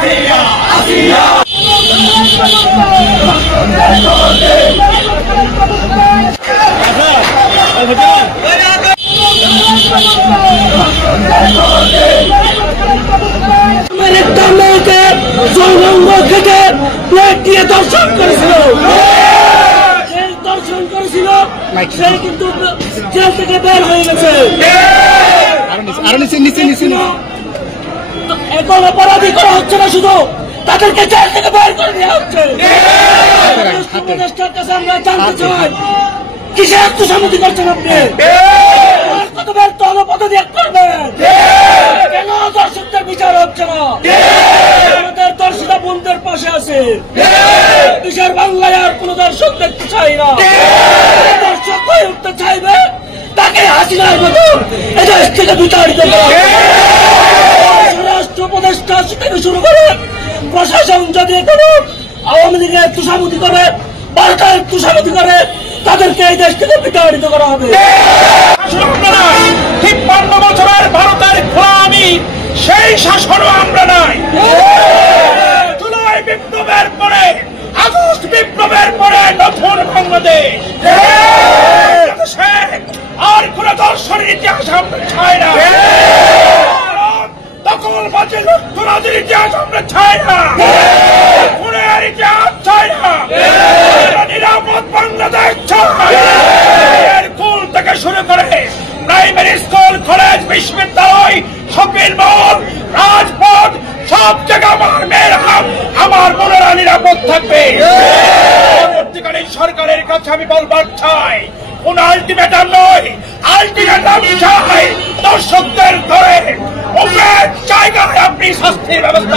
একটা মেয়েকে যৌনাঙ্গ থেকে প্লেট দিয়ে দর্শন করেছিল, সে কিন্তু জেল থেকে বের হয়ে গেছে। এখন অপরাধী করা হচ্ছে না, শুধু তাদেরকে জেল থেকে বের করে দেওয়া হচ্ছে। উপদেষ্টার কাছে আমরা জানতে চাই, কিসের তোষামতি করছেন আপনি? কত ব্যর্থ পদ্ধতি করবেন? কেন দর্শকদের বিচার হচ্ছে না? আমাদের দর্শকরা বন্ধুদের পাশে আছে। দেশের বাংলায় আর কোন দর্শক দেখতে চাই না। দর্শক হয়ে উঠতে চাইবে, তাকে হাসিনার মতো এদেশ থেকে বিতাড়িত করা। স্বরাষ্ট্র উপদেষ্টা থেকে শুরু করে প্রশাসন যদি কোনো আওয়ামী লীগের তোষামতি করে, ভারতের তোষামতি করে, তাদেরকে এই দেশ থেকে বিতাড়িত করা হবে। ৫৩ বছরের ভারতের গোলামি, সেই শাসনও আমরা নাই। জুলাই বিপ্লবের পরে, আগস্ট বিপ্লবের পরে নতুন বাংলাদেশ, আর কোন দর্শনের ইতিহাস আমরা চাই না। দখলবাজি লুটতরাজির ইতিহাস আমরা চাই না। খুনের ইতিহাস চাই না। নিরাপদ বাংলাদেশ চাই। স্কুল থেকে শুরু করে প্রাইমারি স্কুল, কলেজ, বিশ্ববিদ্যালয়, শপিং মল, রাজপথ, সব জায়গায় আমার মেয়েরা, আমার বোনেরা নিরাপদ থাকবে। পরবর্তীকালীন সরকারের কাছে আমি বলবার চাই, কোন আলটিমেটাম নয়, আলটিমেটাম চাই দর্শকদের ধরে জায়গায় আপনি শাস্তির ব্যবস্থা